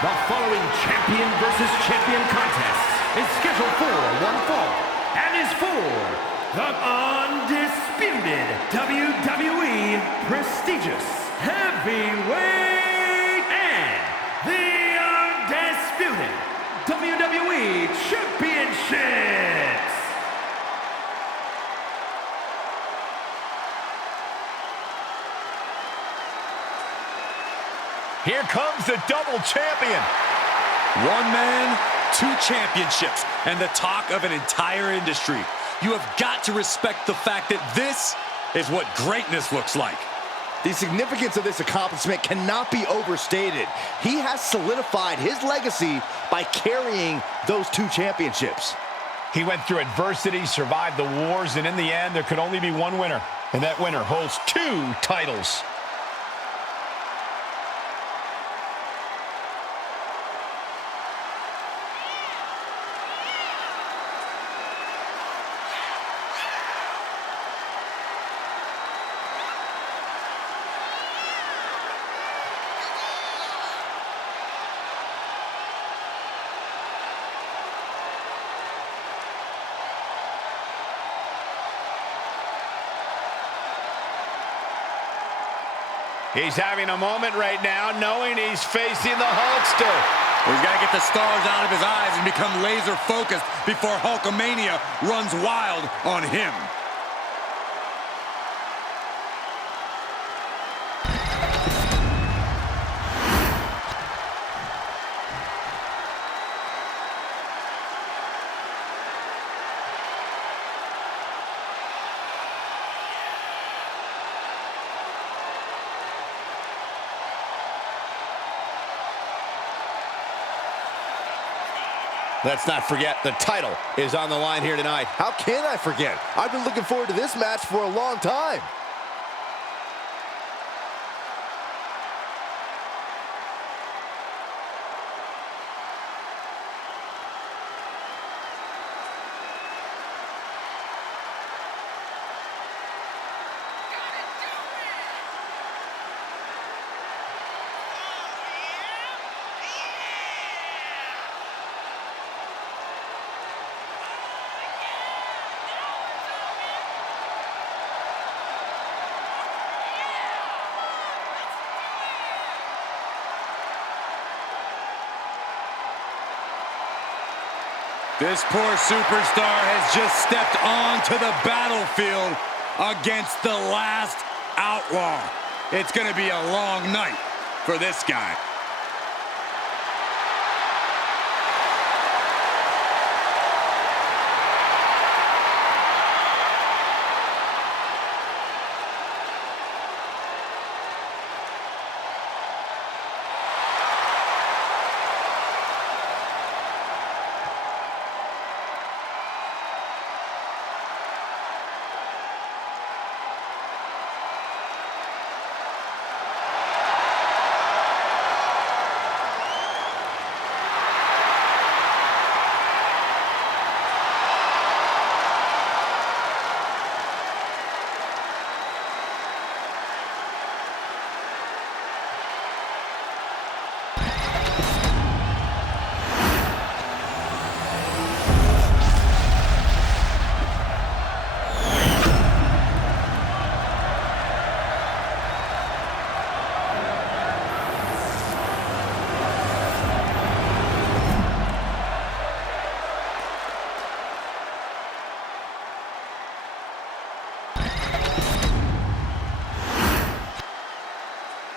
The following champion versus champion contest is scheduled for one fall and is for the undisputed WWE prestigious heavyweight and the undisputed WWE championships. Here comes the double champion. One man, two championships, and the talk of an entire industry. You have got to respect the fact that this is what greatness looks like. The significance of this accomplishment cannot be overstated. He has solidified his legacy by carrying those two championships. He went through adversity, survived the wars, and in the end, there could only be one winner. And that winner holds two titles. He's having a moment right now, knowing he's facing the Hulkster. Well, he's got to get the stars out of his eyes and become laser focused before Hulkamania runs wild on him. Let's not forget, the title is on the line here tonight. How can I forget? I've been looking forward to this match for a long time. This poor superstar has just stepped onto the battlefield against the last outlaw. It's going to be a long night for this guy.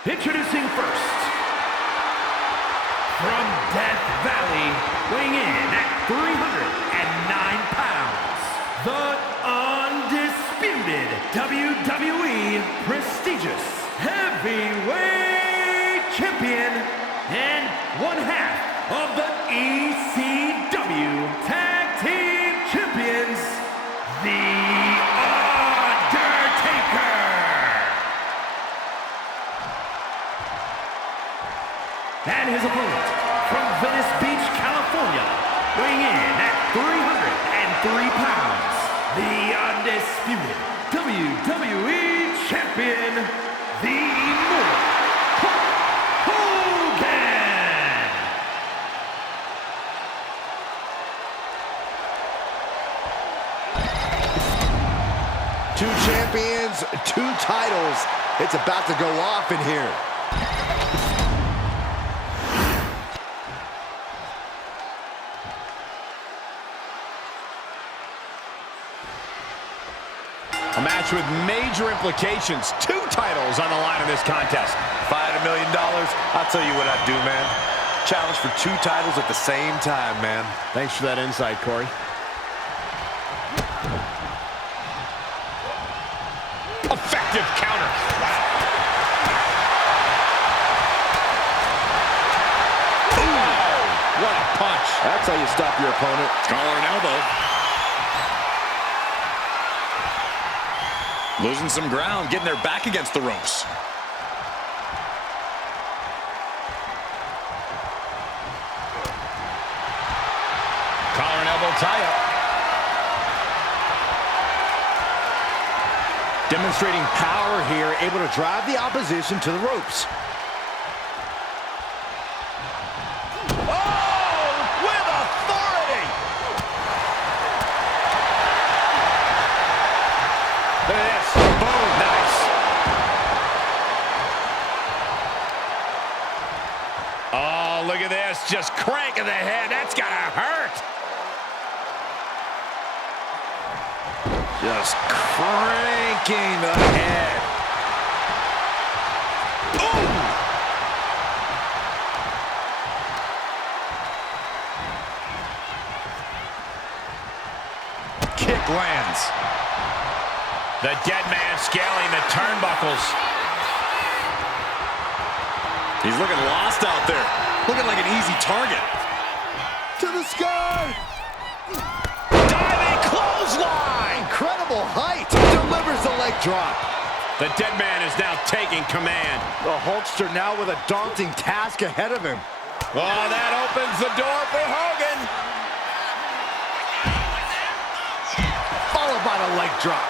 Introducing first, from Death Valley, weighing in at 309 pounds, the undisputed WWE prestigious heavyweight champion and one half of the ECW Tag Team Champions, The and his opponent, from Venice Beach, California, weighing in at 303 pounds, the undisputed WWE Champion, the Immortal Hulk Hogan. two titles. It's about to go off in here. A match with major implications. Two titles on the line in this contest. If I had $1 million, I'll tell you what I'd do, man. Challenge for two titles at the same time, man. Thanks for that insight, Corey. Effective counter. Ooh, what a punch. That's how you stop your opponent. Collar and elbow. Losing some ground, getting their back against the ropes. Collar and elbow tie-up. Demonstrating power here, able to drive the opposition to the ropes. Oh, with authority. Look at this. Boom. Nice. Oh, look at this. Just cranking the head. That's got to hurt. Just cranking the head. Ooh. Kick lands. The dead man scaling the turnbuckles. He's looking lost out there. Looking like an easy target. To the sky. Diving clothesline. Incredible height. Delivers the leg drop. The dead man is now taking command. The Hulkster now with a daunting task ahead of him. Oh, that opens the door for Hogan. Followed by the leg drop.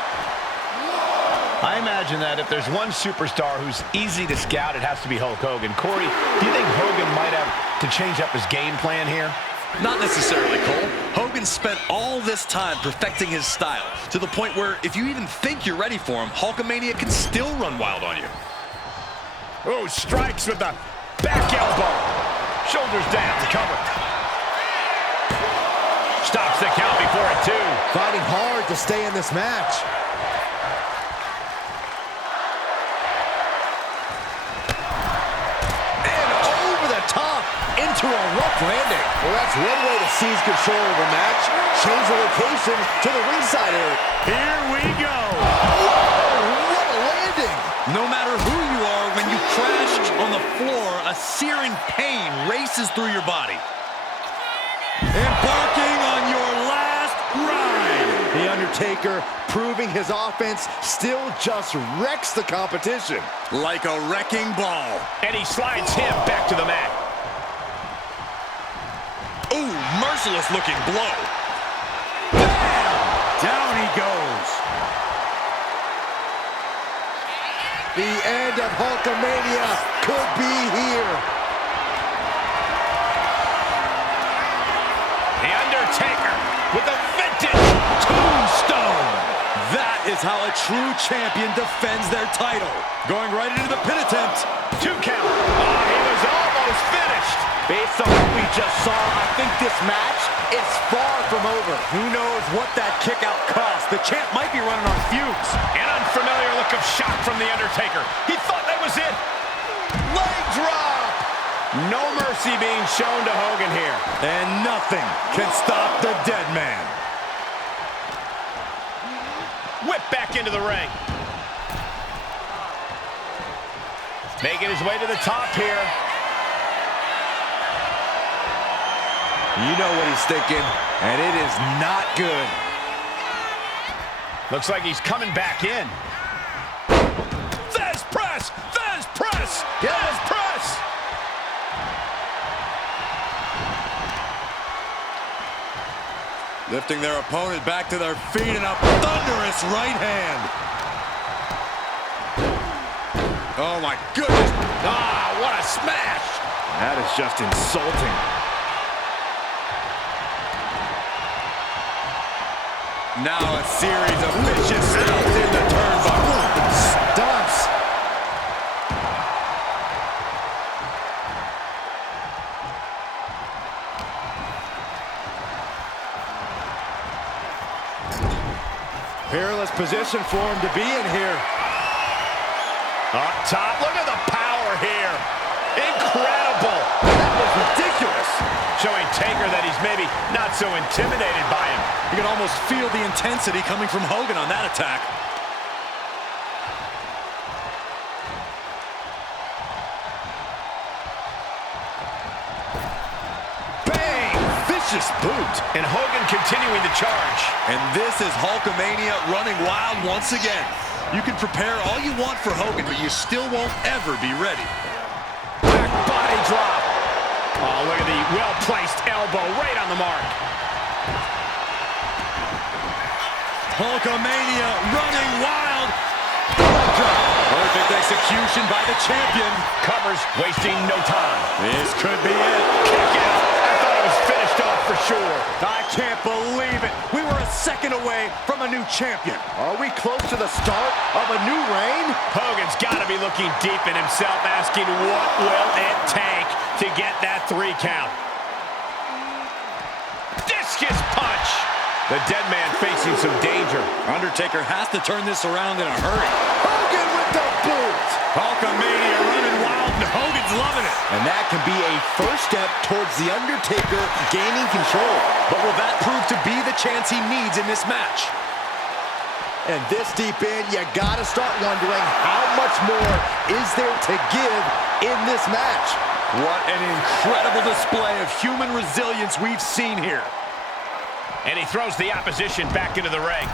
I imagine that if there's one superstar who's easy to scout, it has to be Hulk Hogan. Corey, do you think Hogan might have to change up his game plan here? Not necessarily, Cole. Hogan spent all this time perfecting his style, to the point where if you even think you're ready for him, Hulkamania can still run wild on you. Oh, strikes with the back elbow. Shoulders down, cover. Stops the count before it, too. Fighting hard to stay in this match. Into a rough landing. Well, that's one way to seize control of the match. Change the location to the ringside area. Here we go. Whoa, what a landing. No matter who you are, when you crash on the floor, a searing pain races through your body. Embarking on your last ride. The Undertaker proving his offense still just wrecks the competition. Like a wrecking ball. And he slides him back to the mat. Ooh, merciless looking blow. Bam! Down he goes. The end of Hulkamania could be here. The Undertaker with a vintage tombstone. That is how a true champion defends their title. Going right into the pin attempt. 2 count. Oh, he was almost finished. Based on what we just saw, I think this match is far from over. Who knows what that kick out cost? The champ might be running on fumes. An unfamiliar look of shock from The Undertaker. He thought that was it. Leg drop. No mercy being shown to Hogan here. And nothing can stop the dead man. Whip back into the ring. Making his way to the top here. You know what he's thinking, and it is not good. Looks like he's coming back in. Thesz press! Thesz press! Thesz press! Lifting their opponent back to their feet in a thunderous right hand. Oh my goodness. Ah, what a smash! That is just insulting. Now a series of vicious stomps in the turnbuckle. Perilous position for him to be in here. Up top, look at the power here. Incredible. That was ridiculous. Showing Taker that he's maybe not so intimidated by him. You can almost feel the intensity coming from Hogan on that attack. Bang! Vicious boot. And Hogan continuing the charge. And this is Hulkamania running wild once again. You can prepare all you want for Hogan, but you still won't ever be ready. Back body drop. Oh, look at the well-placed elbow right on the mark. Hulkamania running wild. Drop. Perfect execution by the champion. Covers, wasting no time. This could be it. Kick out. I thought it was finished off for sure. I can't believe it. We were a second away from a new champion. Are we close to the start of a new reign? Hogan's got to be looking deep in himself, asking what will it take to get that 3 count. Discus punch. The dead man facing some danger. Undertaker has to turn this around in a hurry. Hogan with the boot. Hulkamania running wild, and Hogan's loving it. And that can be a first step towards The Undertaker gaining control. But will that prove to be the chance he needs in this match? And this deep in, you gotta start wondering how much more is there to give in this match. What an incredible display of human resilience we've seen here. And he throws the opposition back into the ring.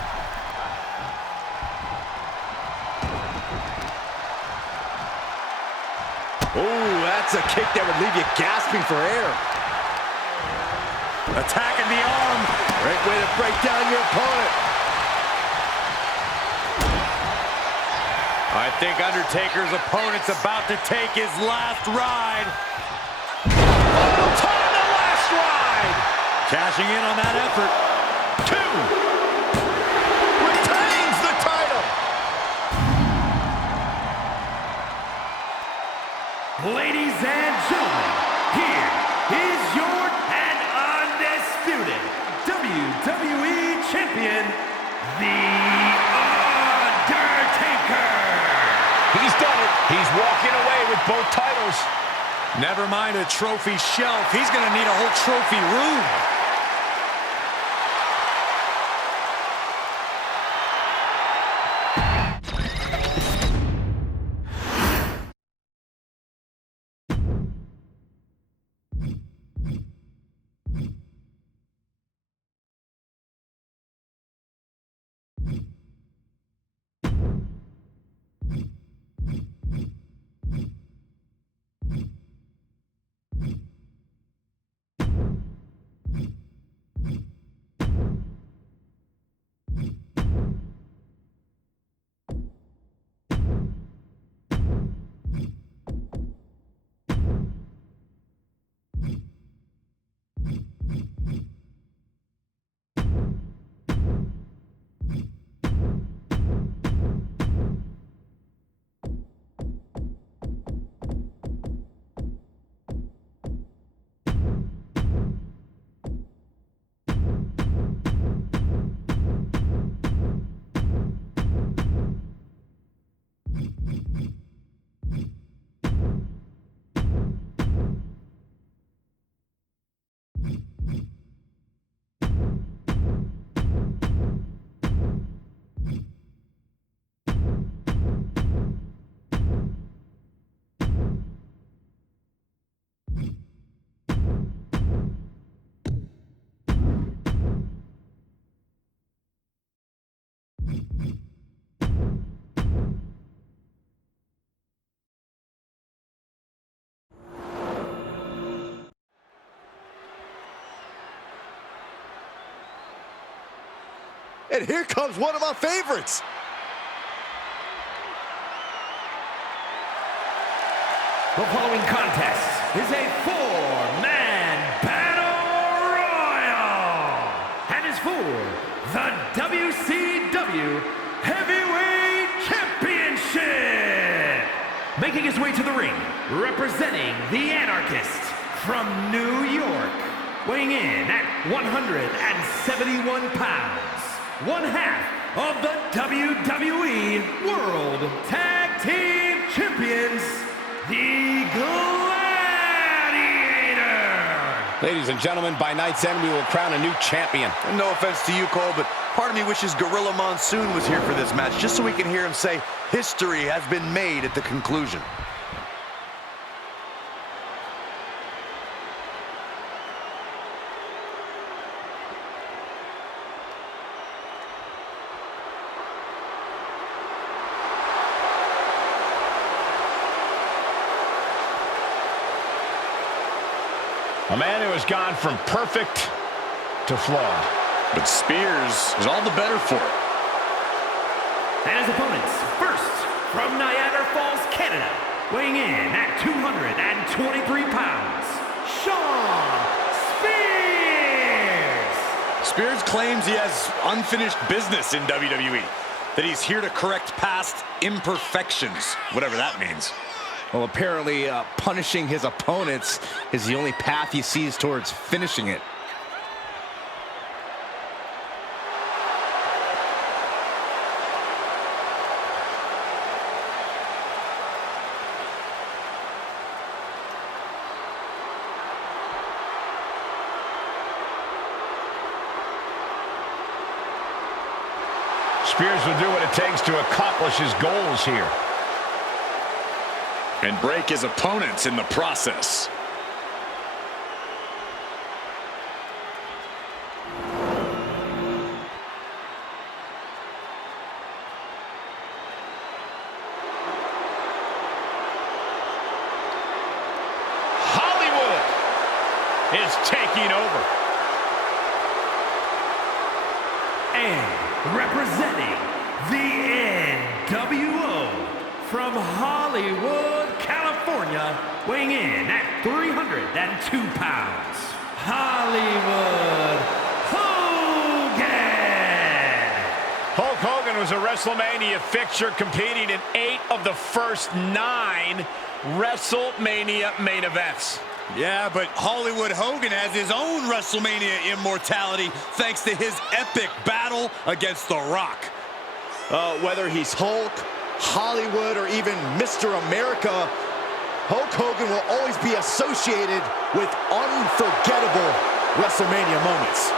Oh, that's a kick that would leave you gasping for air. Attacking the arm. Great way to break down your opponent. I think Undertaker's opponent's about to take his last ride. Time the last ride. Cashing in on that effort. 2. Retains the title. Ladies and gentlemen, here is your and undisputed WWE Champion, The Undertaker. He's done it. He's walking away with both titles. Never mind a trophy shelf. He's going to need a whole trophy room. And here comes one of my favorites. The following contest is a 4-man battle royal and is for the WCW Heavyweight Championship. Making his way to the ring, representing the Anarchist from New York, weighing in at 171 pounds, 1/2 of the WWE World Tag Team Champions, the Gladiator. Ladies and gentlemen, by night's end, we will crown a new champion. And no offense to you, Cole, but part of me wishes Gorilla Monsoon was here for this match, just so we can hear him say, history has been made at the conclusion. A man who has gone from perfect to flawed. But Spears is all the better for it. And his opponents, first, from Niagara Falls, Canada, weighing in at 223 pounds, Sean Spears. Spears claims he has unfinished business in WWE, that he's here to correct past imperfections, whatever that means. Well, apparently punishing his opponents is the only path he sees towards finishing it. Spears will do what it takes to accomplish his goals here. And break his opponents in the process. Hollywood is taking over. And representing the NWO from Hollywood, California, weighing in at 302 pounds, Hollywood Hogan. Hulk Hogan was a WrestleMania fixture, competing in 8 of the first 9 WrestleMania main events. Yeah, but Hollywood Hogan has his own WrestleMania immortality thanks to his epic battle against The Rock. Whether he's Hulk, Hollywood, or even Mr. America, Hulk Hogan will always be associated with unforgettable WrestleMania moments.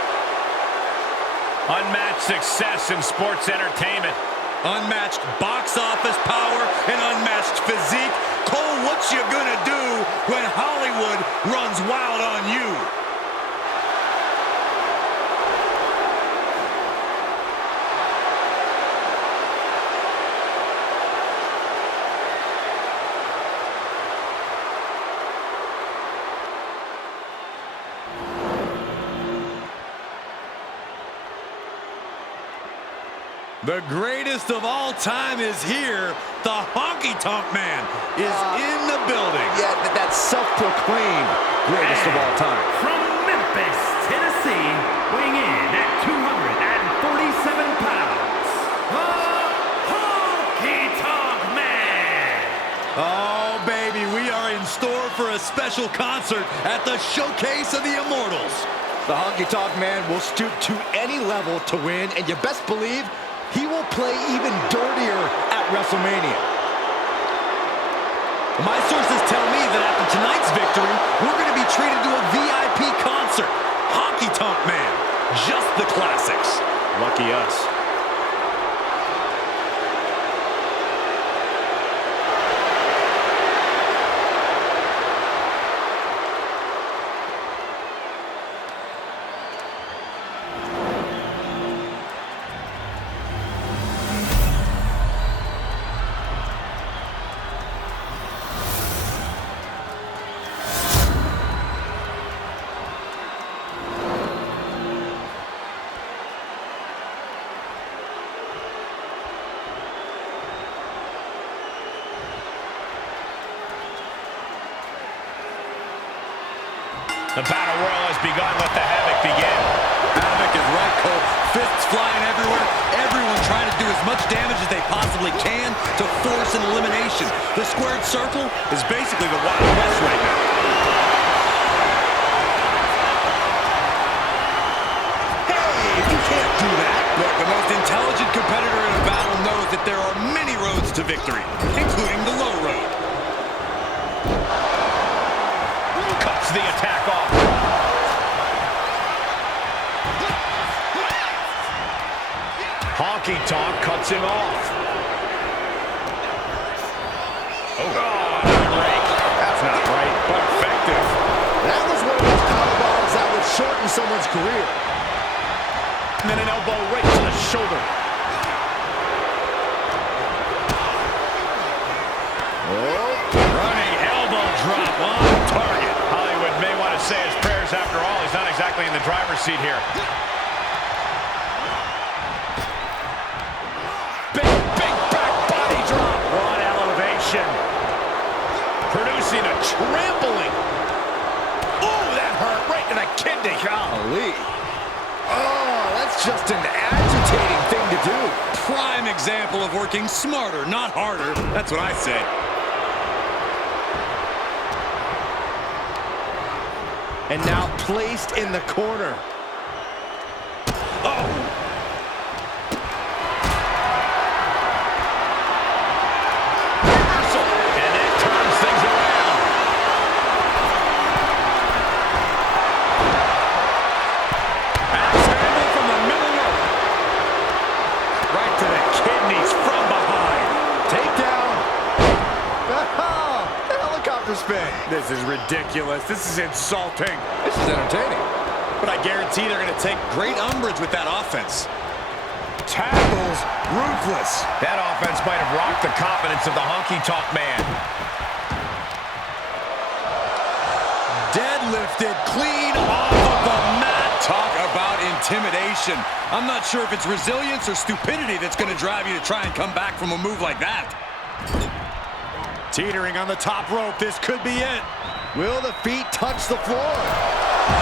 Unmatched success in sports entertainment. Unmatched box office power and unmatched physique. Cole, what you gonna do when Hollywood runs wild on you? The greatest of all time is here. The Honky Tonk Man is in the building. Yeah, that's self-proclaimed greatest of all time. From Memphis, Tennessee, weighing in at 247 pounds, the Honky Tonk Man. Oh, baby, we are in store for a special concert at the Showcase of the Immortals. The Honky Tonk Man will stoop to any level to win, and you best believe he will play even dirtier at WrestleMania. My sources tell me that after tonight's victory, we're going to be treated to a VIP concert. Honky Tonk Man, just the classics. Lucky us. The Battle Royal has begun. Let the havoc begin. Havoc is right, Cole. Fists flying everywhere. Everyone trying to do as much damage as they possibly can to force an elimination. The squared circle is basically the Wild West right now. Hey, you can't do that. Look, the most intelligent competitor that there are many roads to victory, including the low road. Cuts the attack off. Honky Tonk cuts him off. Oh, break. That's not right, but effective. That was one of those power bombs that would shorten someone's career. And then an elbow right to the shoulder. Oh, Running elbow drop on target. Hollywood may want to say his prayers after all. He's not exactly in the driver's seat here. Big back body drop. One elevation. Producing a trampling. Oh, that hurt right in the kidney. golly. Oh, that's just an agitating thing to do. Prime example of working smarter, not harder. That's what I say. And now placed in the corner. Oh! Reversal! And it turns things around. Axe handle from the middle rope. Right to the kidneys from behind. Takedown. Oh, the helicopter spin. This is ridiculous. This is insulting. This is entertaining. But I guarantee they're going to take great umbrage with that offense. Tackles, ruthless. That offense might have rocked the confidence of the honky-tonk man. Deadlifted clean off of the mat. Talk about intimidation. I'm not sure if it's resilience or stupidity that's going to drive you to try and come back from a move like that. Teetering on the top rope. This could be it. Will the feet touch the floor?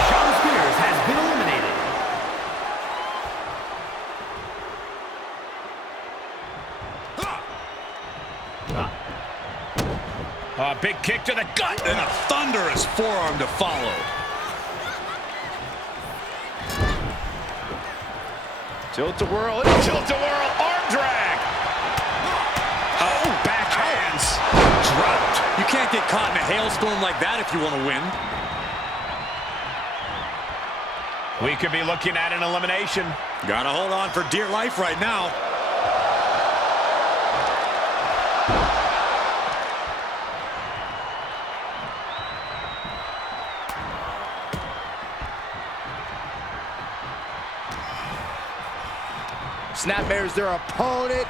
Shawn Spears has been eliminated. A big kick to the gut. And a thunderous forearm to follow. Tilt-a-whirl. Tilt-a-whirl, arm drag. Oh, backhands. Dropped. You can't get caught in a hailstorm like that if you want to win. We could be looking at an elimination. Gotta hold on for dear life right now. Snapmares their opponent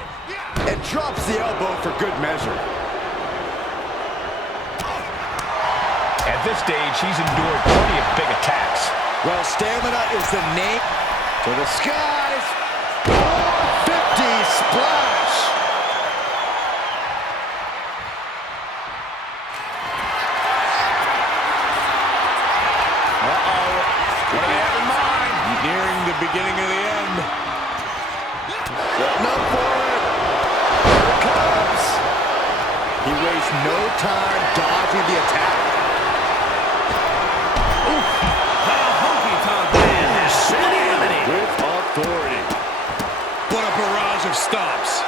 and drops the elbow for good measure. At this stage, he's endured plenty of big attacks. Well, stamina is the name. To the skies. 450 splash. Uh-oh. What do they have in mind? Nearing the beginning of the end. Setting up for it. Here it comes. He wastes no time dodging the attack. With authority. What a barrage of stops.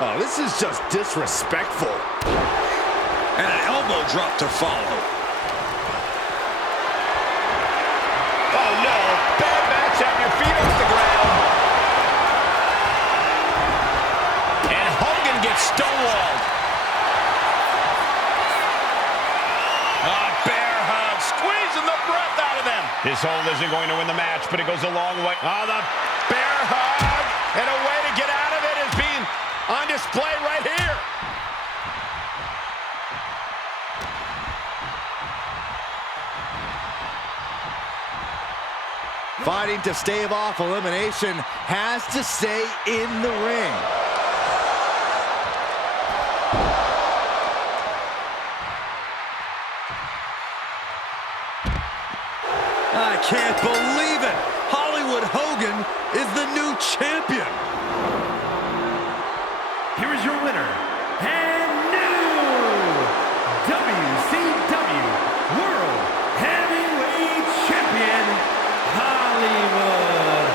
Oh, this is just disrespectful. And an elbow drop to follow. Oh, no. Bad match. Have your feet off the ground. And Hogan gets stonewalled. A bear hug. Squeezing the breath out of them. His hold isn't going to win the match, but it goes a long way. Oh, the bear hug. And a way to get out of it is being on display right here. Fighting to stave off elimination, has to stay in the ring. I can't believe it. Hollywood Hogan is the new champion. Here is your winner, and new WCW World Heavyweight Champion, Hollywood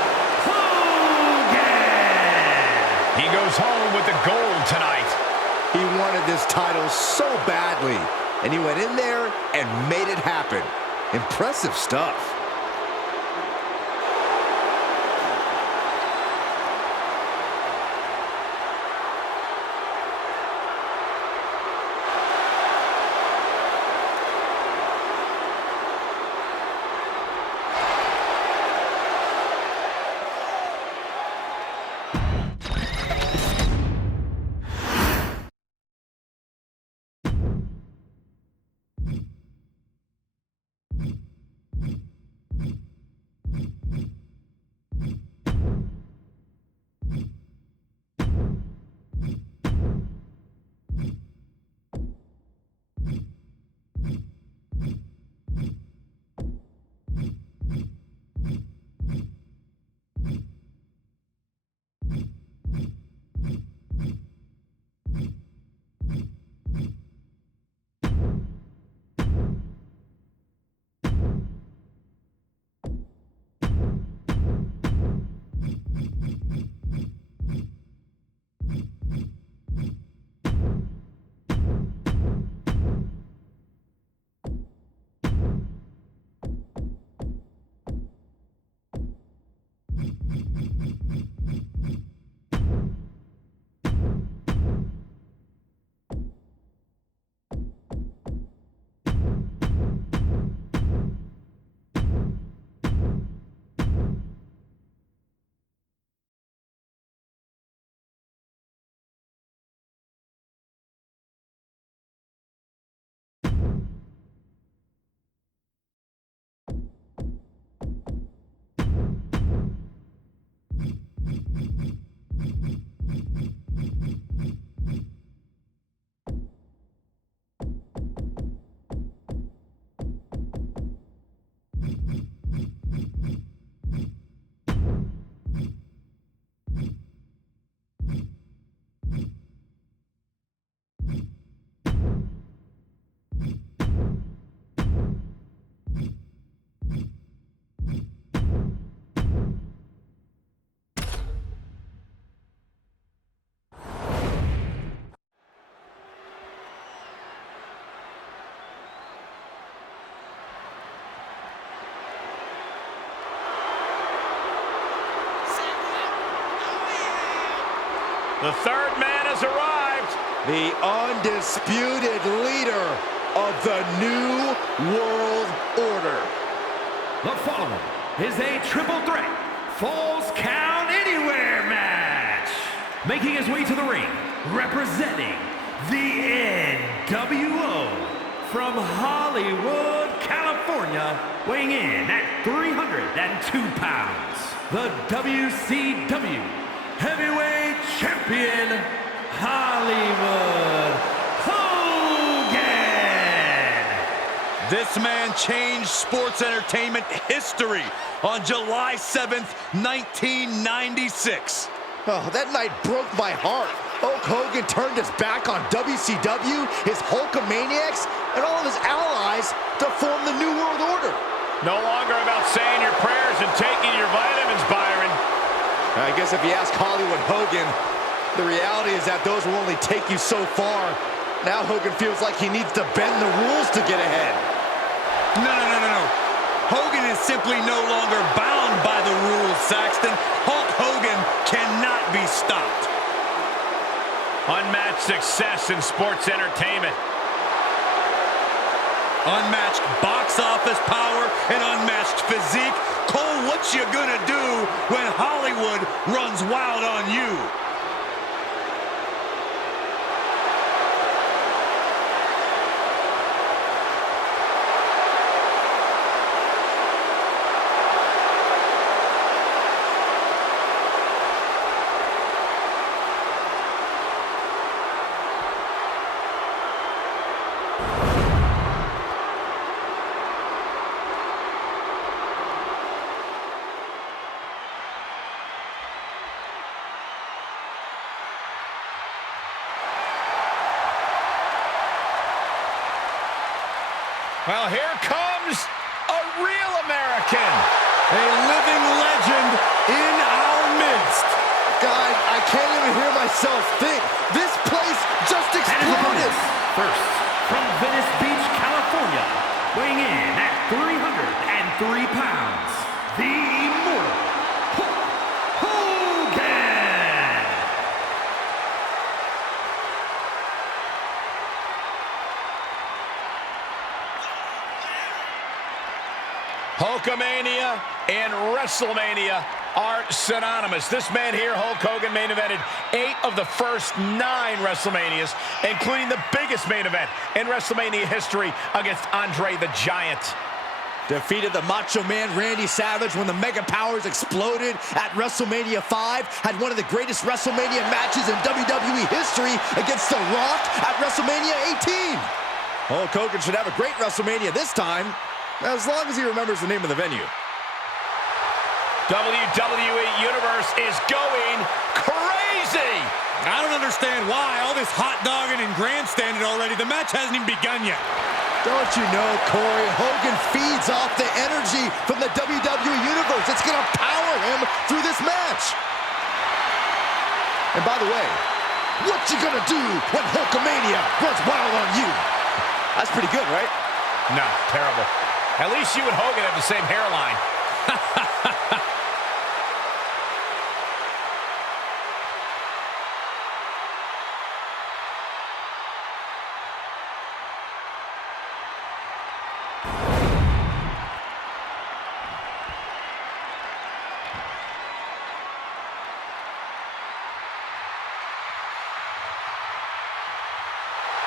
this title so badly, and he went in there and made it happen. Impressive stuff. The third man has arrived. The undisputed leader of the New World Order. The following is a triple threat Falls Count Anywhere match. Making his way to the ring, representing the NWO from Hollywood, California, weighing in at 302 pounds, the WCW Heavyweight Champion, Hollywood Hogan. This man changed sports entertainment history on July 7th, 1996. Oh, that night broke my heart. Hulk Hogan turned his back on WCW, his Hulkamaniacs, and all of his allies to form the New World Order. No longer about saying your prayers and taking your vitamins, Byron. I guess if you ask Hollywood Hogan, the reality is that those will only take you so far. Now Hogan feels like he needs to bend the rules to get ahead. No. Hogan is simply no longer bound by the rules, Saxton. Hulk Hogan cannot be stopped. Unmatched success in sports entertainment. Unmatched box office power and unmatched physique. Cole, what you gonna do when Hollywood runs wild on you? Well, here comes a real American. A living legend in our midst. Guys, I can't even hear myself think. This place just exploded. First, from Venice Beach, California, weighing in at 303 pounds, the Immortal, Hulk Hogan! Hulkamania and WrestleMania are synonymous. This man here, Hulk Hogan, main evented 8 of the first 9 WrestleManias, including the biggest main event in WrestleMania history against Andre the Giant. Defeated the Macho Man Randy Savage when the Mega Powers exploded at WrestleMania 5. Had one of the greatest WrestleMania matches in WWE history against The Rock at WrestleMania 18. Hulk Hogan should have a great WrestleMania this time, as long as he remembers the name of the venue. WWE Universe is going crazy! I don't understand why. All this hot dogging and grandstanding already. The match hasn't even begun yet. Don't you know, Corey, Hogan feeds off the energy from the WWE Universe. It's going to power him through this match. And by the way, what you going to do when Hulkamania runs wild on you? That's pretty good, right? No, terrible. At least you and Hogan have the same hairline.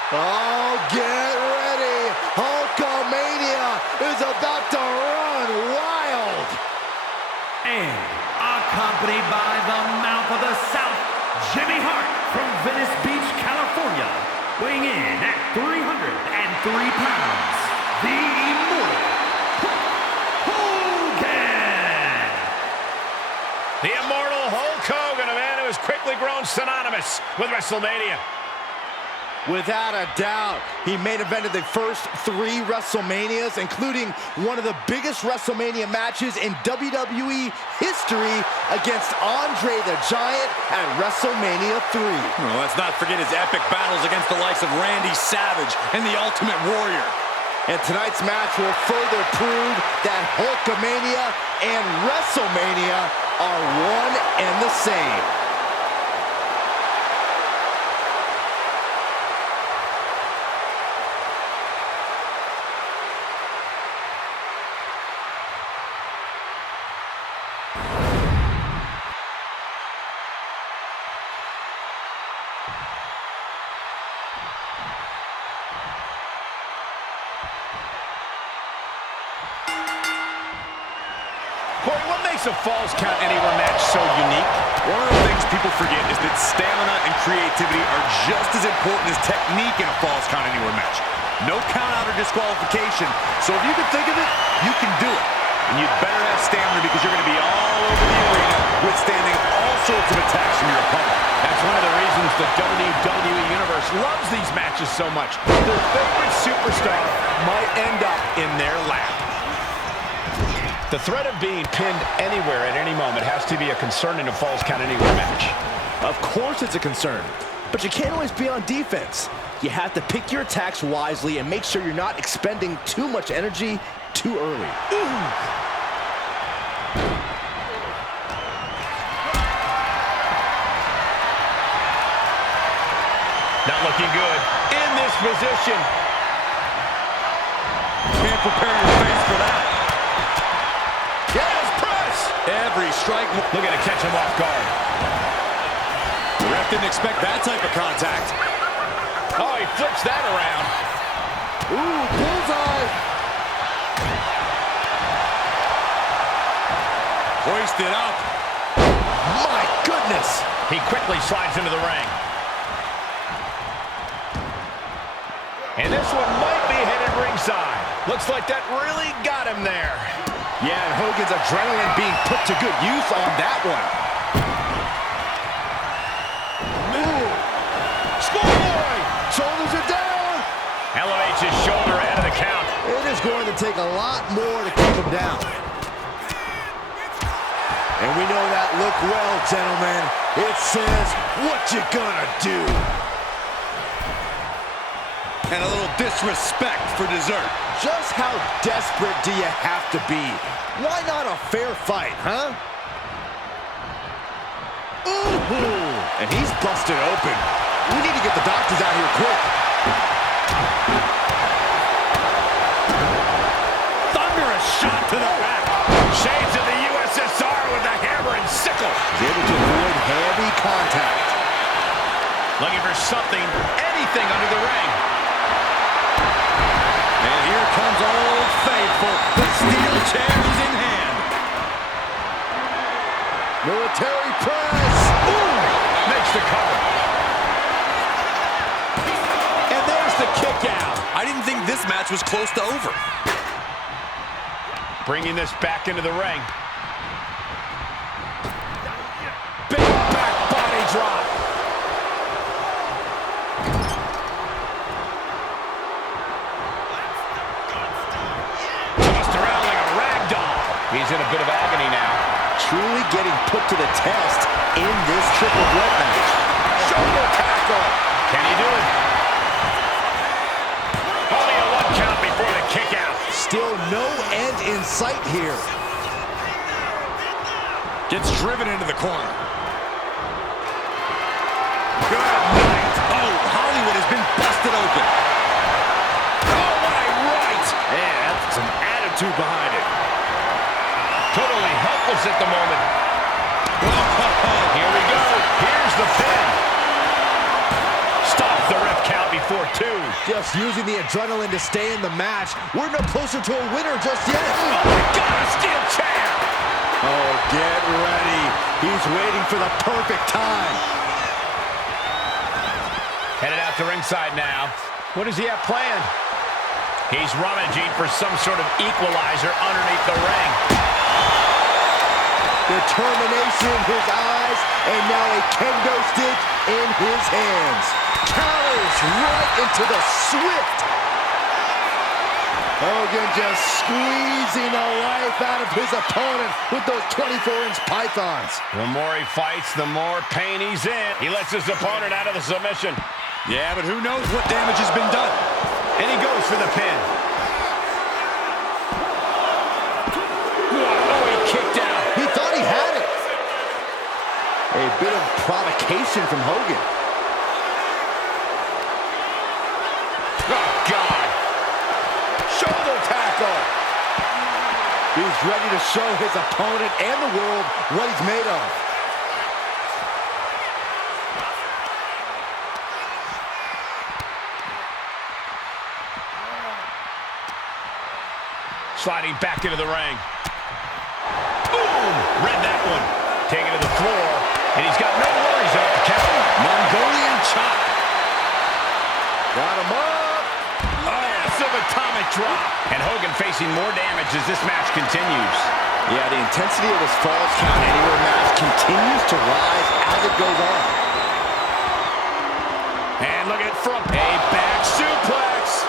Oh, get ready. Hulkamania is about to run wild. And accompanied by the mouth of the South, Jimmy Hart from Venice Beach, California, weighing in at 303 pounds, the Immortal, Hulk Hogan! The Immortal Hulk Hogan, a man who has quickly grown synonymous with WrestleMania. Without a doubt, he main evented the first 3 WrestleManias, including one of the biggest WrestleMania matches in WWE history against Andre the Giant at WrestleMania 3. Well, let's not forget his epic battles against the likes of Randy Savage and the Ultimate Warrior. And tonight's match will further prove that Hulkamania and WrestleMania are one and the same. Corey, what makes a Falls Count Anywhere match so unique? One of the things people forget is that stamina and creativity are just as important as technique in a Falls Count Anywhere match. No count out or disqualification, so if you can think of it, you can do it. And you'd better have stamina because you're going to be all over the arena withstanding all sorts of attacks from your opponent. That's one of the reasons the WWE Universe loves these matches so much. Their favorite superstar might end up in their lap. The threat of being pinned anywhere at any moment has to be a concern in a Falls Count Anywhere match. Of course it's a concern, but you can't always be on defense. You have to pick your attacks wisely and make sure you're not expending too much energy too early. Not looking good in this position. Can't prepare your face for that. Yes, press! Every strike. Looking to catch him off guard. The ref didn't expect that type of contact. Oh, he flips that around. Ooh, bullseye! Hoisted up. My goodness! He quickly slides into the ring. And this one might be headed ringside. Looks like that really got him there. Yeah, and Hogan's adrenaline being put to good use on that one. Ooh. Schoolboy! Shoulders are down! Elevates his shoulder ahead of the count. It is going to take a lot more to keep him down. And we know that look well, gentlemen. It says, what you gonna do? and a little disrespect for dessert. Just how desperate do you have to be? Why not a fair fight, huh? Ooh, and he's busted open. We need to get the doctors out here quick. Thunderous shot to the back. Shades of the USSR with the hammer and sickle. He's able to avoid heavy contact. Looking for something, anything under the ring. And here comes Old Faithful. The steel chair is in hand. Military press. Ooh, makes the cover. And there's the kick out. I didn't think this match was close to over. Bringing this back into the ring. Big back body drop. Tossed around like a rag doll. He's in a bit of agony now. Truly getting put to the test in this triple threat match. Shoulder tackle. Can he do it? Only a 1 count before the kick out. Still no end in sight here. Gets driven into the corner. Good night. Oh, Hollywood has been busted open. Oh, my right. Man, that's some attitude behind it. Totally helpless at the moment. Here we go. Here's the pin. Stop the ref count before 2. Just using the adrenaline to stay in the match. We're no closer to a winner just yet. Oh, my God, a steel chair. Oh, get ready. He's waiting for the perfect time. Headed out to ringside now. What does he have planned? He's rummaging for some sort of equalizer underneath the ring. Determination in his eyes, and now a kendo stick in his hands. Counters right into the swift. Hogan just squeezing the life out of his opponent with those 24-inch pythons. The more he fights, the more pain he's in. He lets his opponent out of the submission. Yeah, but who knows what damage has been done. And he goes for the pin. Oh, he kicked out. He thought he had it. A bit of provocation from Hogan. Oh, God. Shoulder tackle. He's ready to show his opponent and the world what he's made of. Sliding back into the ring. Boom! Read that one. Taking to the floor, and he's got no worries about the count. Mongolian chop. Got him up. Massive atomic drop. And Hogan facing more damage as this match continues. Yeah, the intensity of this Falls Count Anywhere match continues to rise as it goes on. And look at it from a back suplex.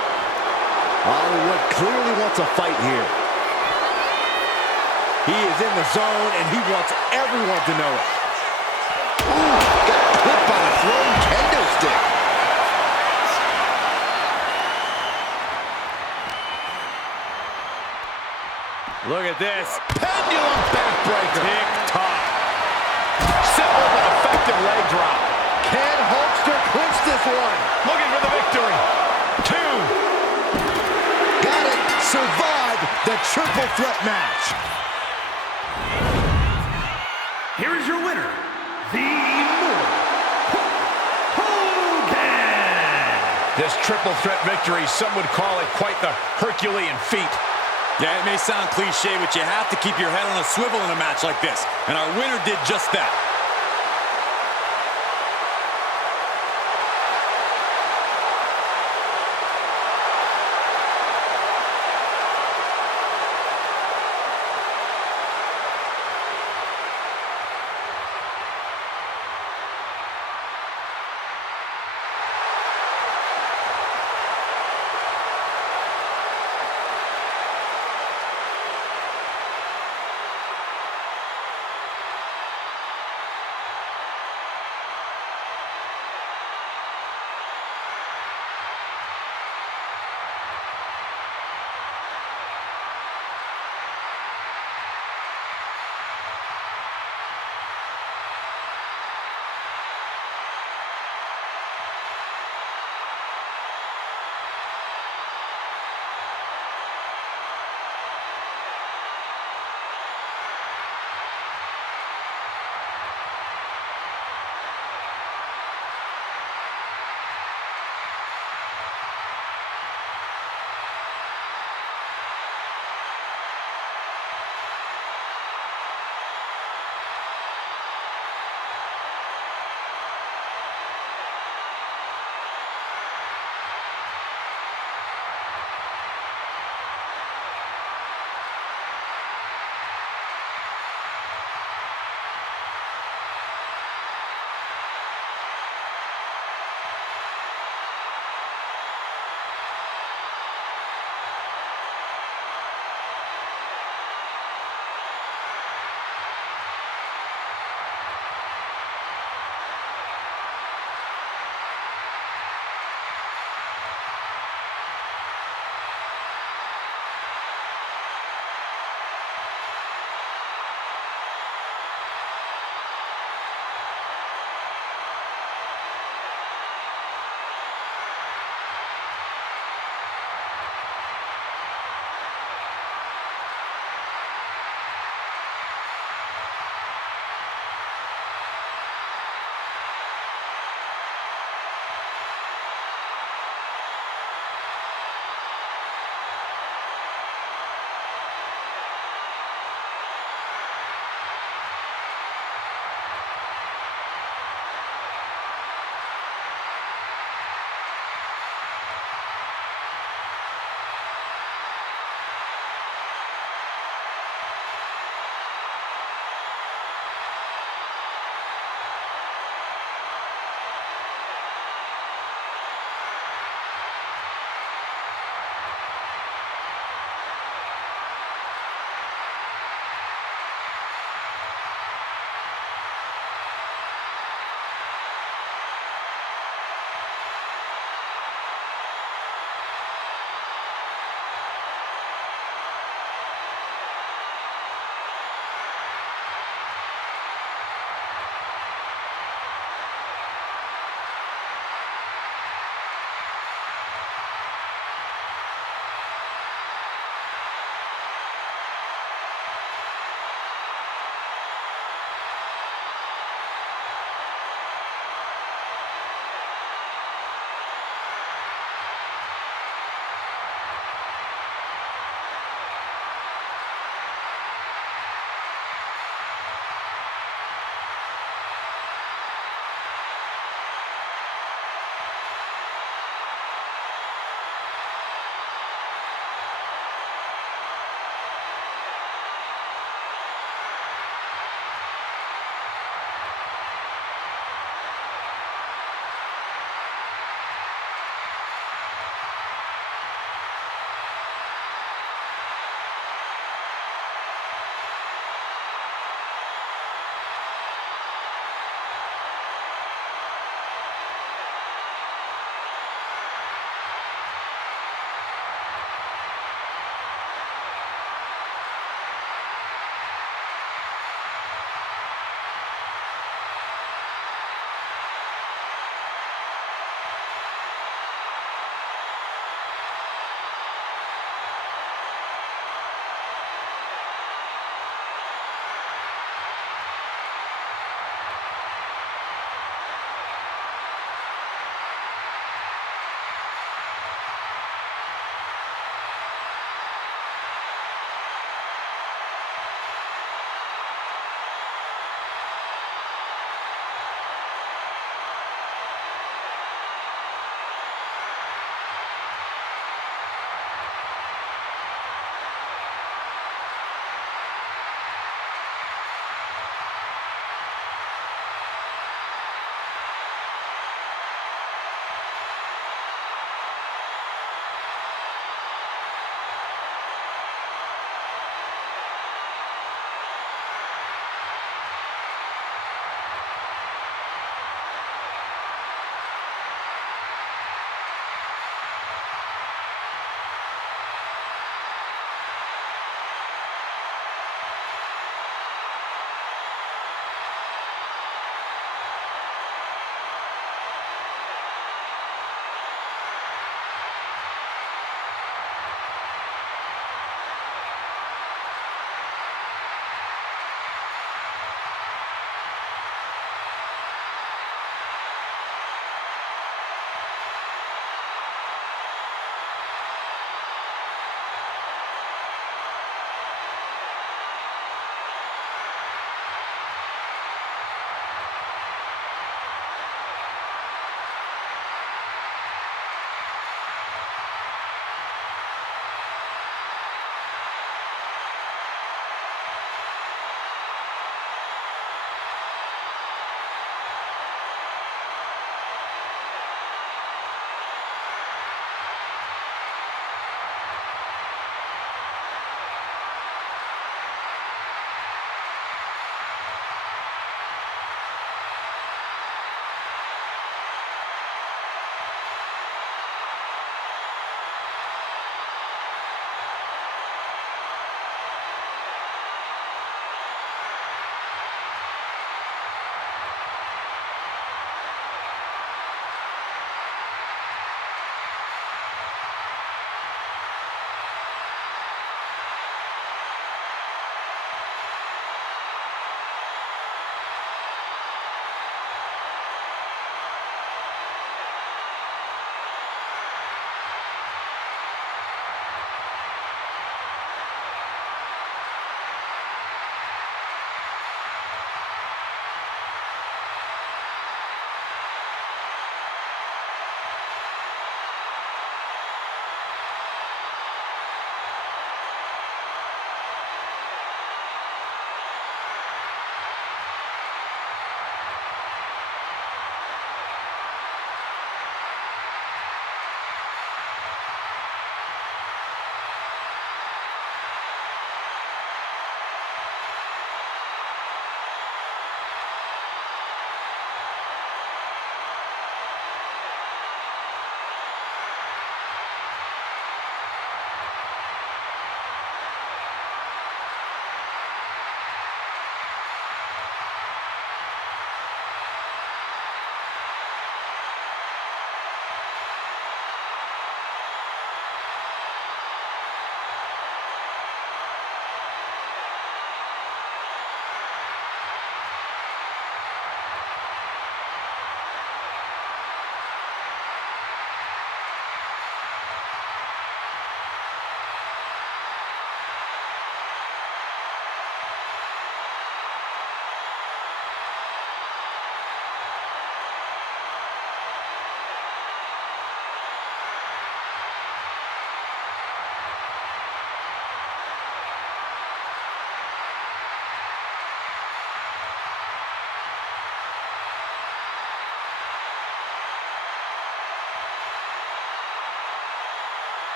Hollywood clearly wants a fight here. He is in the zone, and he wants everyone to know it. Ooh, got clipped by the thrown kendo stick. Look at this. Pendulum backbreaker. Tick-tock. Simple but effective leg drop. Can Hulkster clinch this one? Looking for the victory. 2. Got it. Survived the triple threat match. Here is your winner, the Immortal Hogan. This triple threat victory, some would call it quite the Herculean feat. Yeah, it may sound cliche, but you have to keep your head on a swivel in a match like this. And our winner did just that.